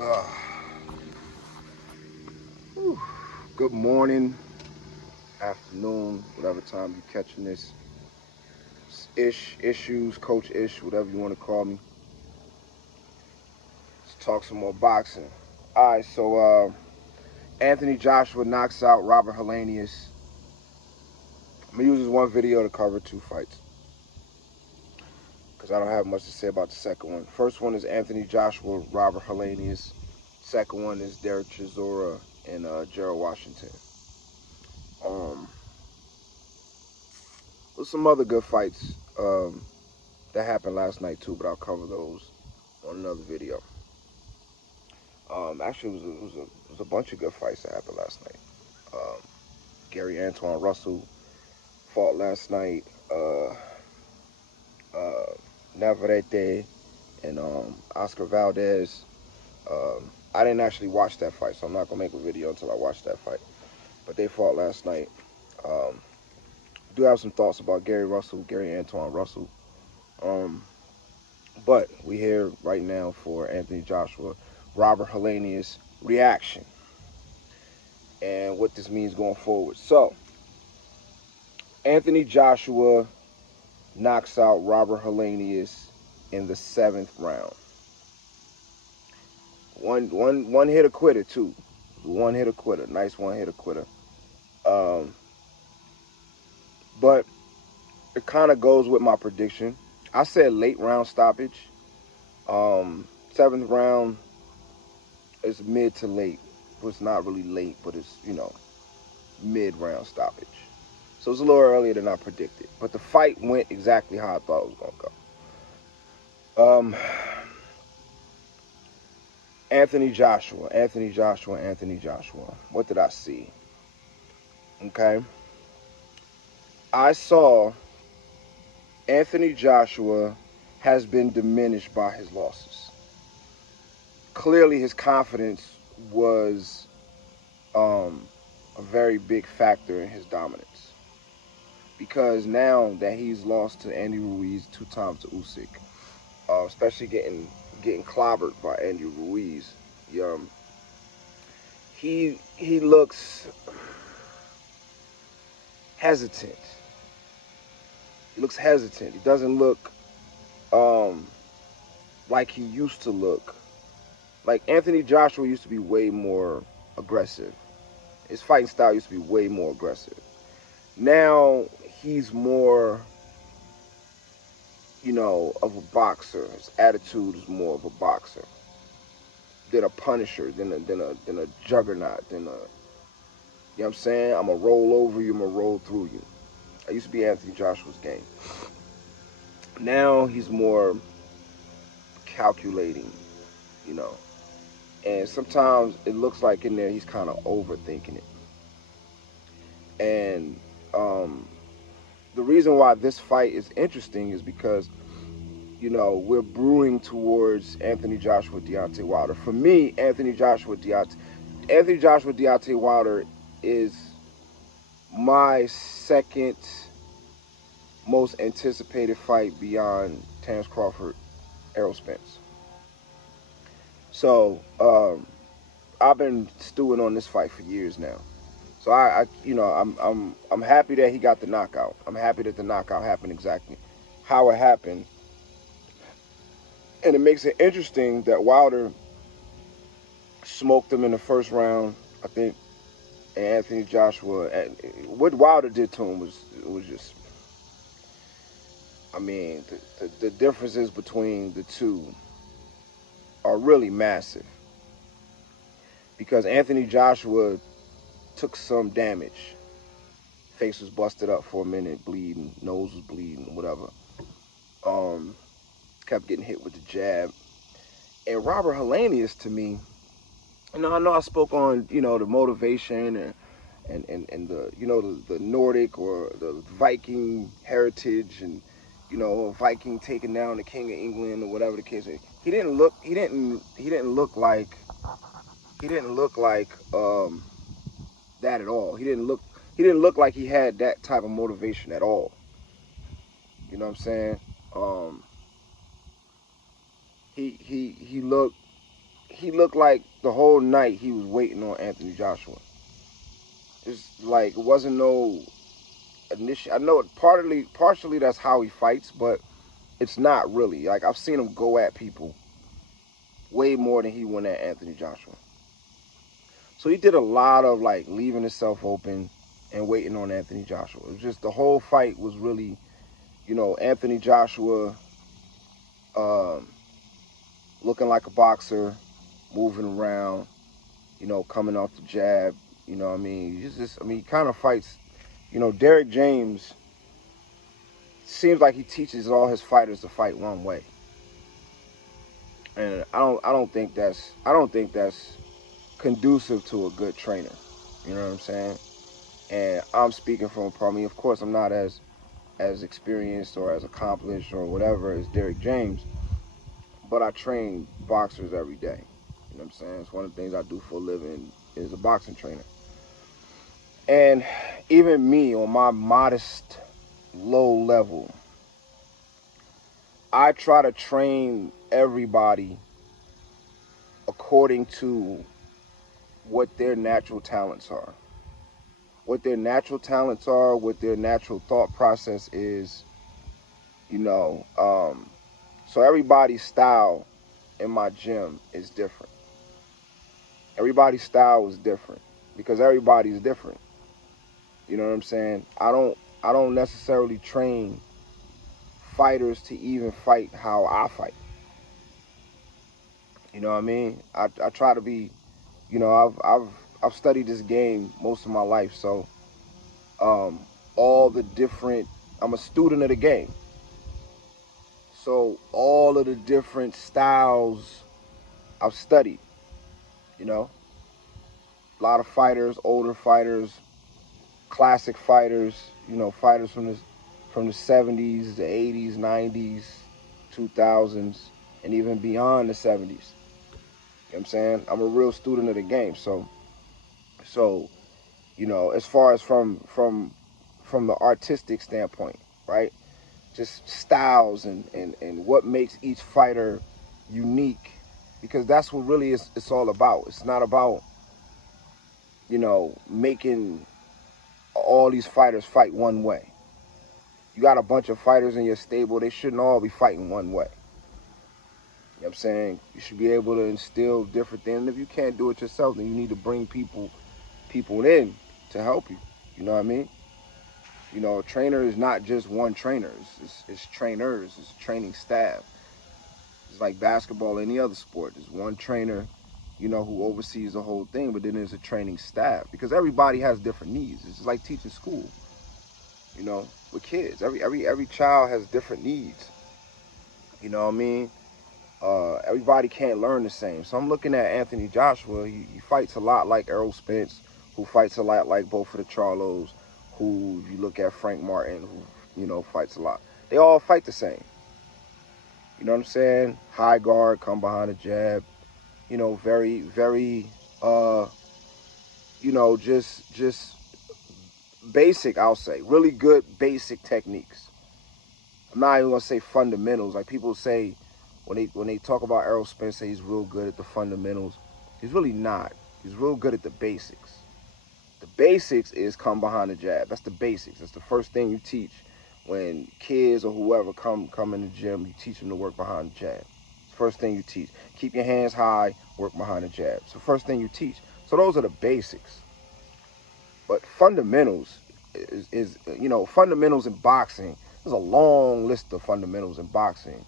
Uh, Good morning, afternoon, whatever time you're catching this. Issues, Coach Ish, whatever you want to call me. Let's talk some more boxing. All right, so Anthony Joshua knocks out Robert Helenius. I'm gonna use this one video to cover two fights because I don't have much to say about the second one. First one is Anthony Joshua, Robert Helenius. Second one is Derek Chisora and Gerald Washington. There's some other good fights that happened last night too, but I'll cover those on another video. Actually, it was a bunch of good fights that happened last night. Gary Antoine Russell fought last night. Navarrete and Oscar Valdez. I didn't actually watch that fight, so I'm not gonna make a video until I watch that fight. But they fought last night. Do have some thoughts about Gary Antoine Russell. But we here right now for Anthony Joshua, Robert Helenius reaction, and what this means going forward. So, Anthony Joshua knocks out Robert Helenius in the 7th round. One hitter quitter too. One hitter quitter. Nice one hitter quitter. But it kind of goes with my prediction. I said late round stoppage. 7th round is mid to late. It's not really late, but it's, mid round stoppage. So it's a little earlier than I predicted. But the fight went exactly how I thought it was going to go. Anthony Joshua. What did I see? Okay. I saw Anthony Joshua has been diminished by his losses. Clearly his confidence was a very big factor in his dominance. Because now that he's lost to Andy Ruiz 2 times to Usyk, especially getting clobbered by Andy Ruiz, he looks hesitant. He looks hesitant. He doesn't look like he used to look. Like Anthony Joshua used to be way more aggressive. His fighting style used to be way more aggressive. Now he's more, of a boxer. His attitude is more of a boxer than a punisher, than a juggernaut, than a, you know what I'm saying? I'm going to roll over you, I'm going to roll through you. That used to be Anthony Joshua's game. Now he's more calculating, and sometimes it looks like in there he's kind of overthinking it. And the reason why this fight is interesting is because, we're brewing towards Anthony Joshua, Deontay Wilder. For me, Anthony Joshua, Deontay Wilder is my second most anticipated fight beyond Terence Crawford, Errol Spence. So I've been stewing on this fight for years now. So I'm happy that he got the knockout. I'm happy that the knockout happened exactly how it happened. And it makes it interesting that Wilder smoked him in the first round, I think, and Anthony Joshua. And what Wilder did to him was just, the differences between the two are really massive. Because Anthony Joshua took some damage. Face was busted up for a minute, bleeding, nose was bleeding, whatever. Kept getting hit with the jab. And Robert Helenius, to me, I know I spoke on, the motivation and the, the Nordic or the Viking heritage, and, a Viking taking down the King of England or whatever the case is. He didn't look like that at all. He didn't look like he had that type of motivation at all. You know what I'm saying? He looked he looked like the whole night he was waiting on Anthony Joshua. It's like it wasn't no initial. I know partially that's how he fights, but it's not really. Like I've seen him go at people way more than he went at Anthony Joshua. So he did a lot of like leaving himself open and waiting on Anthony Joshua. It was just the whole fight was really, Anthony Joshua um, looking like a boxer, moving around, coming off the jab. You know what I mean? He kind of fights. Derrick James seems like he teaches all his fighters to fight one way. And I don't think that's conducive to a good trainer. You know what I'm saying? And I'm speaking from me. Of course, I'm not as experienced or as accomplished or whatever as Derrick James, but I train boxers every day. You know what I'm saying? It's one of the things I do for a living is a boxing trainer. And even me on my modest low level, I try to train everybody according to what their natural talents are. What their natural talents are, what their natural thought process is, so everybody's style in my gym is different. Everybody's style is different because everybody's different. You know what I'm saying? I don't necessarily train fighters to even fight how I fight. You know what I mean? I try to be, I've studied this game most of my life, so all the different I'm a student of the game. So all of the different styles I've studied, a lot of fighters, older fighters, classic fighters, fighters from the 70s, the 80s, 90s, 2000s, and even beyond the 70s. You know what I'm saying? I'm a real student of the game. So as far as from the artistic standpoint, right? Just styles and what makes each fighter unique, because that's what really it's all about. It's not about making all these fighters fight one way. You got a bunch of fighters in your stable, they shouldn't all be fighting one way. You know what I'm saying? You should be able to instill different things. And if you can't do it yourself, then you need to bring people in to help you. You know what I mean? A trainer is not just one trainer. It's trainers. It's training staff. It's like basketball, any other sport. There's one trainer, who oversees the whole thing, but then there's a training staff because everybody has different needs. It's like teaching school, with kids. Every child has different needs. You know what I mean? Everybody can't learn the same. So I'm looking at Anthony Joshua. He fights a lot like Errol Spence, who fights a lot like both of the Charlos, who you look at Frank Martin, who, fights a lot. They all fight the same. You know what I'm saying? High guard, come behind the jab. Very, very, just basic, I'll say. Really good basic techniques. I'm not even gonna say fundamentals. Like people say when they talk about Errol Spence, say he's real good at the fundamentals. He's really not. He's real good at the basics. The basics is come behind the jab. That's the basics. That's the first thing you teach when kids or whoever come in the gym. You teach them to work behind the jab. It's the first thing you teach. Keep your hands high, work behind the jab. It's the first thing you teach. So those are the basics. But fundamentals is fundamentals in boxing. There's a long list of fundamentals in boxing.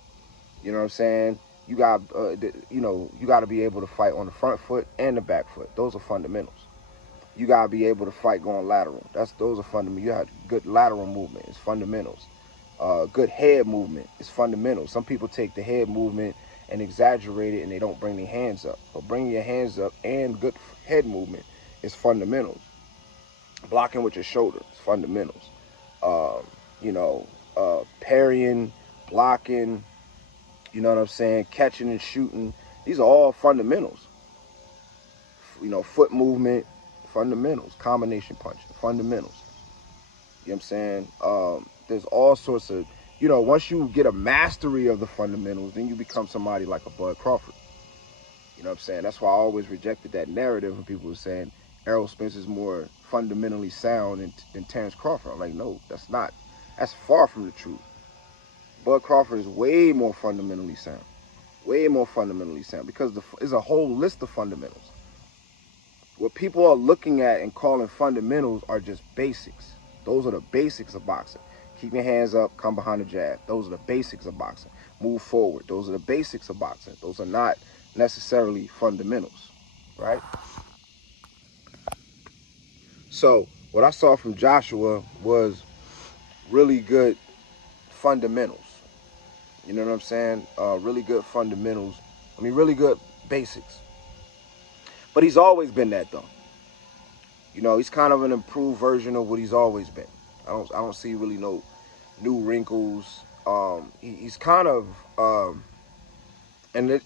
You know what I'm saying? You got you got to be able to fight on the front foot and the back foot. Those are fundamentals. You got to be able to fight going lateral. Those are fundamentals. You have good lateral movement. It's fundamentals. Good head movement is fundamentals. Some people take the head movement and exaggerate it, and they don't bring their hands up. But bringing your hands up and good head movement is fundamentals. Blocking with your shoulder is fundamentals. Parrying, blocking, you know what I'm saying? Catching and shooting. These are all fundamentals. Foot movement, fundamentals. Combination punching, fundamentals. You know what I'm saying? There's all sorts of, once you get a mastery of the fundamentals, then you become somebody like a Bud Crawford. You know what I'm saying? That's why I always rejected that narrative when people were saying Errol Spence is more fundamentally sound than Terrence Crawford. I'm like, no, that's not. That's far from the truth. Bud Crawford is way more fundamentally sound. Way more fundamentally sound because there's a whole list of fundamentals. What people are looking at and calling fundamentals are just basics. Those are the basics of boxing. Keep your hands up, come behind the jab. Those are the basics of boxing. Move forward. Those are the basics of boxing. Those are not necessarily fundamentals, right? So what I saw from Joshua was really good fundamentals. You know what I'm saying? Really good fundamentals. I mean, really good basics. But he's always been that, though. You know, he's kind of an improved version of what he's always been. I don't see really no new wrinkles. He's kind of,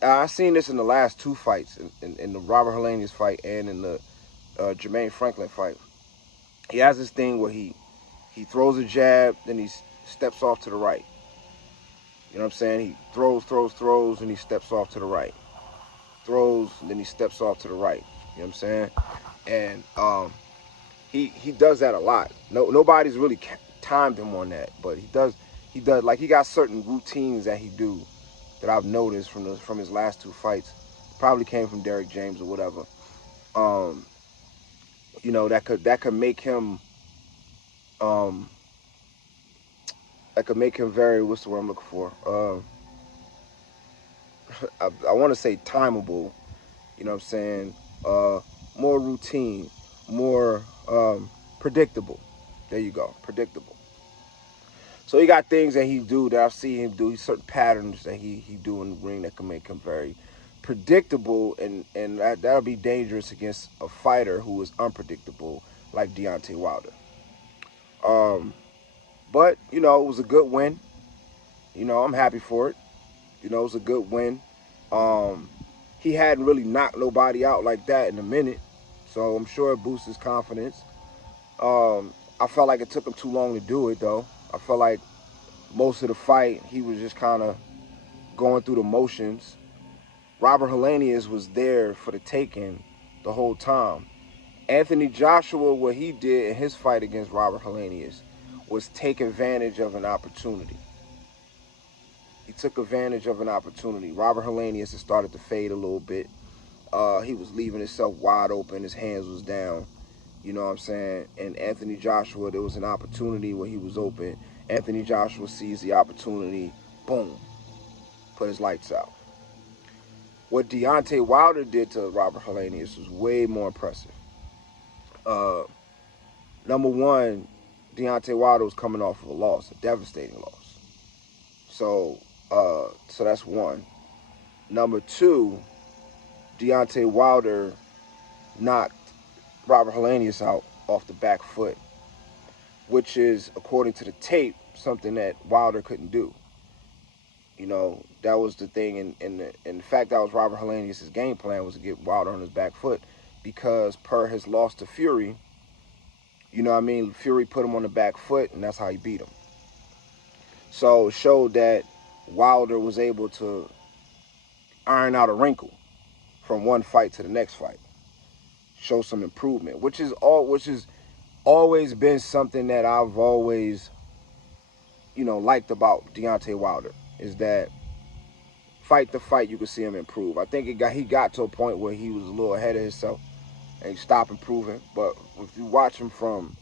I seen this in the last two fights, in the Robert Helenius fight and in the Jermaine Franklin fight. He has this thing where he throws a jab, then he steps off to the right. You know what I'm saying? He throws, and he steps off to the right. Throws, and then he steps off to the right. You know what I'm saying? And he does that a lot. Nobody's really timed him on that, but he does like he got certain routines that he do that I've noticed from his last two fights. Probably came from Derrick James or whatever. You know, that could make him very, what's the word I'm looking for? I want to say timeable. You know what I'm saying? More routine, more predictable. There you go, predictable. So he got things that he do that I've seen him do. He's certain patterns that he do in the ring that can make him very predictable, and that'll be dangerous against a fighter who is unpredictable like Deontay Wilder. But you know, it was a good win. You know, I'm happy for it. You know, it was a good win. He hadn't really knocked nobody out like that in a minute, so I'm sure it boosts his confidence. I felt like it took him too long to do it, though. I felt like most of the fight, he was just kind of going through the motions. Robert Helenius was there for the taking the whole time. Anthony Joshua, what he did in his fight against Robert Helenius was take advantage of an opportunity. He took advantage of an opportunity. Robert Helenius had started to fade a little bit. He was leaving himself wide open. His hands was down. You know what I'm saying? And Anthony Joshua, there was an opportunity where he was open. Anthony Joshua sees the opportunity. Boom. Put his lights out. What Deontay Wilder did to Robert Helenius was way more impressive. Number one, Deontay Wilder was coming off of a loss, a devastating loss. So that's one. Number two, Deontay Wilder knocked Robert Helenius out off the back foot, which is, according to the tape, something that Wilder couldn't do. You know, that was the thing, and in fact, that was Robert Helenius' game plan, was to get Wilder on his back foot, because per his loss to Fury, you know what I mean, Fury put him on the back foot, and that's how he beat him. So it showed that Wilder was able to iron out a wrinkle from one fight to the next fight, show some improvement, which is always been something that I've always, you know, liked about Deontay Wilder, is that fight to fight you can see him improve. I think he got to a point where he was a little ahead of himself and he stopped improving. But if you watch him from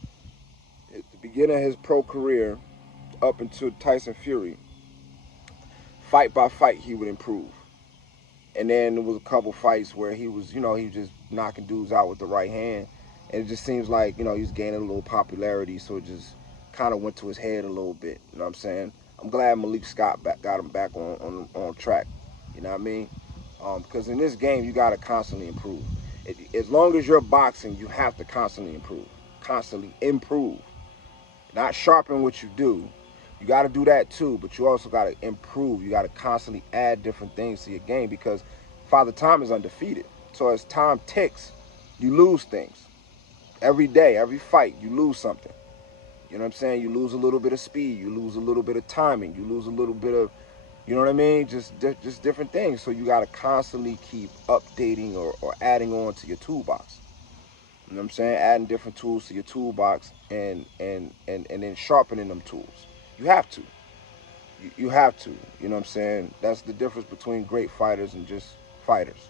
the beginning of his pro career up until Tyson Fury, fight by fight he would improve. And then there was a couple fights where he was, you know, he was just knocking dudes out with the right hand. And it just seems like, you know, he's gaining a little popularity, so it just kind of went to his head a little bit. You know what I'm saying? I'm glad Malik Scott got him back on track. You know what I mean? Because in this game, you got to constantly improve. As long as you're boxing, you have to constantly improve. Constantly improve. Not sharpen what you do. You got to do that too, but you also got to improve. You got to constantly add different things to your game, because Father Time is undefeated. So as time ticks, you lose things. Every day, every fight, you lose something. You know what I'm saying? You lose a little bit of speed. You lose a little bit of timing. You lose a little bit of You know what I mean? Just different things. So you got to constantly keep updating or adding on to your toolbox. You know what I'm saying? Adding different tools to your toolbox and then sharpening them tools. You have to. You have to. You know what I'm saying? That's the difference between great fighters and just fighters.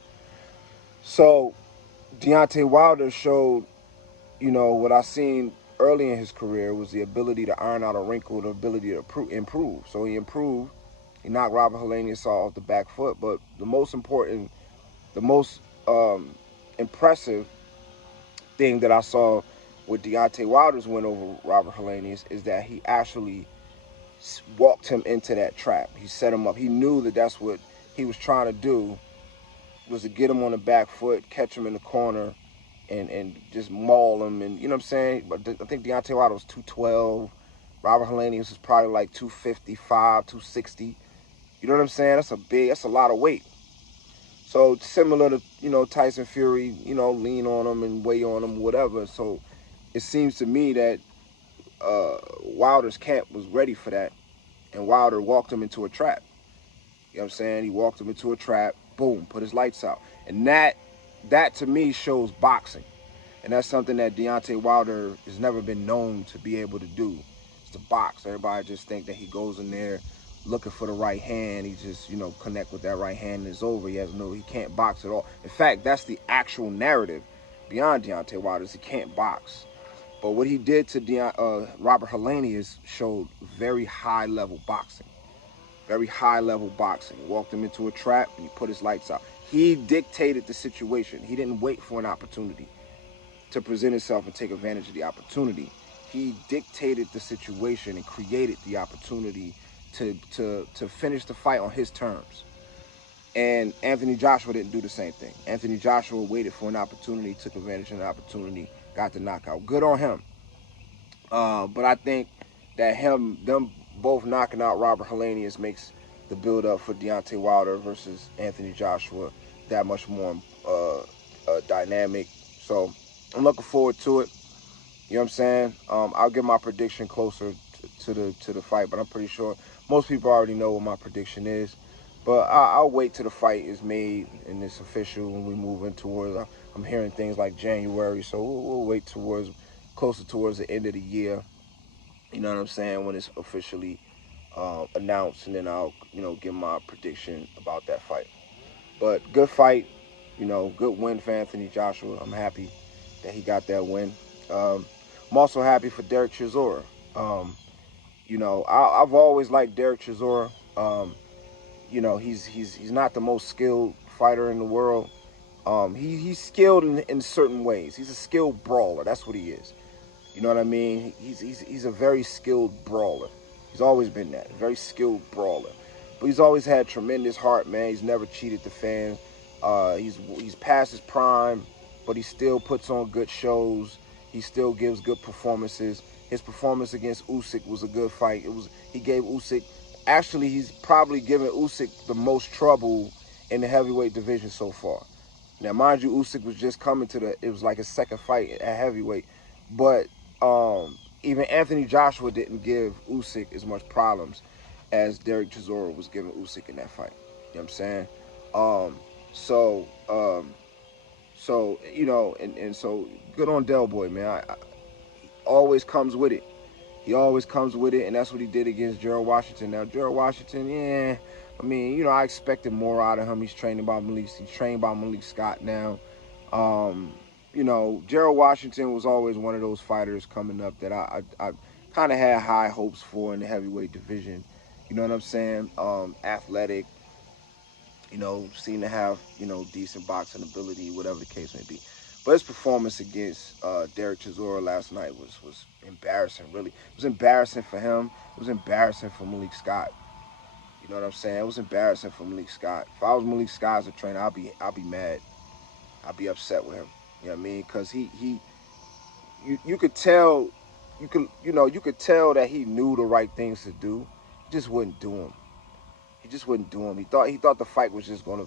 So Deontay Wilder showed, what I seen early in his career was the ability to iron out a wrinkle, the ability to improve. So he improved. He knocked Robert Helenius off the back foot. But the most important, the most impressive thing that I saw with Deontay Wilder's win over Robert Helenius is that he actually walked him into that trap. He set him up. He knew that that's what he was trying to do, was to get him on the back foot, catch him in the corner, and just maul him. And you know what I'm saying? But I think Deontay Wilder was 212. Robert Helenius was probably like 255, 260. You know what I'm saying? That's a lot of weight. So similar to, Tyson Fury, lean on him and weigh on him, whatever. So it seems to me that Wilder's camp was ready for that, and Wilder walked him into a trap. You know what I'm saying? He walked him into a trap, boom, put his lights out. And that to me shows boxing. And that's something that Deontay Wilder has never been known to be able to do. It's to box. Everybody just think that he goes in there looking for the right hand. He just, connect with that right hand and it's over. He can't box at all. In fact, that's the actual narrative beyond Deontay Wilder, is he can't box. But what he did to Robert Helenius showed very high level boxing. Very high level boxing. He walked him into a trap and he put his lights out. He dictated the situation. He didn't wait for an opportunity to present himself and take advantage of the opportunity. He dictated the situation and created the opportunity to finish the fight on his terms. And Anthony Joshua didn't do the same thing. Anthony Joshua waited for an opportunity, took advantage of the opportunity, got the knockout. Good on him. But I think that them both knocking out Robert Helenius makes the build up for Deontay Wilder versus Anthony Joshua that much more dynamic. So I'm looking forward to it. You know what I'm saying? I'll give my prediction closer to the fight, but I'm pretty sure most people already know what my prediction is. But I'll wait till the fight is made and it's official and we move in towards. I'm hearing things like January, so we'll wait closer towards the end of the year. You know what I'm saying? When it's officially announced, and then I'll give my prediction about that fight. But good fight, good win for Anthony Joshua. I'm happy that he got that win. I'm also happy for Derek Chisora. I've always liked Derek Chisora. He's not the most skilled fighter in the world. He's skilled in certain ways. He's a skilled brawler. That's what he is. You know what I mean? He's a very skilled brawler. He's always been that, a very skilled brawler. But he's always had tremendous heart, man. He's never cheated the fans. He's past his prime, but he still puts on good shows. He still gives good performances. His performance against Usyk was a good fight. He gave Usyk. Actually, he's probably given Usyk the most trouble in the heavyweight division so far. Now, mind you, Usyk was just coming it was like his second fight at heavyweight. But even Anthony Joshua didn't give Usyk as much problems as Derek Chisora was giving Usyk in that fight. You know what I'm saying? Um, so, um, and so good on Del Boy, man. He always comes with it. He always comes with it, and that's what he did against Gerald Washington. Now, Gerald Washington, yeah, I mean, I expected more out of him. He's trained by Malik Scott now. Gerald Washington was always one of those fighters coming up that I kind of had high hopes for in the heavyweight division. You know what I'm saying? Athletic, seemed to have, decent boxing ability, whatever the case may be. But his performance against Derek Chisora last night was embarrassing, really. It was embarrassing for him. It was embarrassing for Malik Scott. You know what I'm saying? It was embarrassing for Malik Scott. If I was Malik Scott as a trainer, I'll be mad. I'll be upset with him. You know what I mean? Because you could tell, you could tell that he knew the right things to do. He just wouldn't do them. He just wouldn't do them. He thought the fight was just gonna,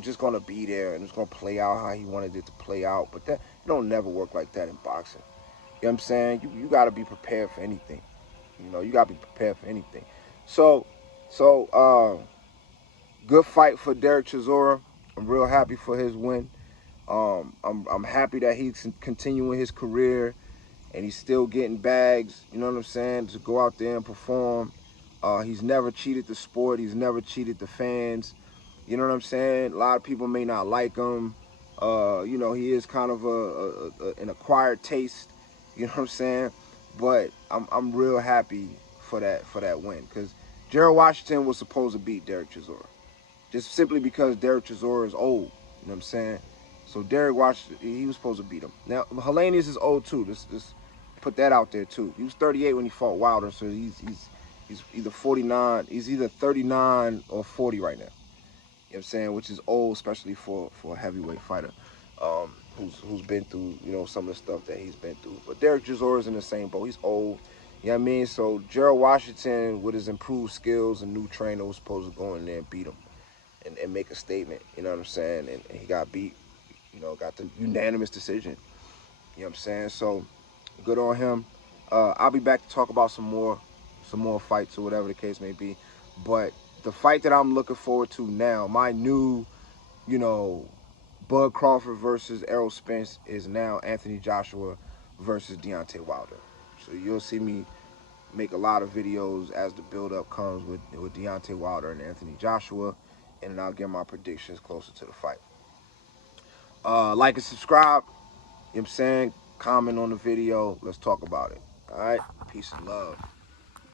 just gonna be there and it's gonna play out how he wanted it to play out. But that it don't never work like that in boxing. You know what I'm saying? You got to be prepared for anything. You got to be prepared for anything. So So, good fight for Derek Chisora. I'm real happy for his win. I'm happy that he's continuing his career and he's still getting bags. You know what I'm saying? To go out there and perform. He's never cheated the sport. He's never cheated the fans. You know what I'm saying? A lot of people may not like him. You know, he is kind of an acquired taste. You know what I'm saying? But I'm real happy for that win, because Gerald Washington was supposed to beat Derek Chisora, just simply because Derek Chisora is old. You know what I'm saying? So Derek Washington, he was supposed to beat him. Now Helenius is old too. This put that out there too. He was 38 when he fought Wilder, so he's either 49, he's either 39 or 40 right now. You know what I'm saying? Which is old, especially for a heavyweight fighter, who's been through, you know, some of the stuff that he's been through. But Derek Chisora is in the same boat. He's old. You know what I mean? So Gerald Washington, with his improved skills and new trainer, was supposed to go in there and beat him and make a statement. You know what I'm saying? And he got beat. You know, got the unanimous decision. You know what I'm saying? So good on him. I'll be back to talk about some more fights or whatever the case may be. But the fight that I'm looking forward to now, my new, you know, Bud Crawford versus Errol Spence, is now Anthony Joshua versus Deontay Wilder. So you'll see me make a lot of videos as the build-up comes with Deontay Wilder and Anthony Joshua, and then I'll get my predictions closer to the fight. Like and subscribe. You know what I'm saying? Comment on the video. Let's talk about it. All right? Peace and love.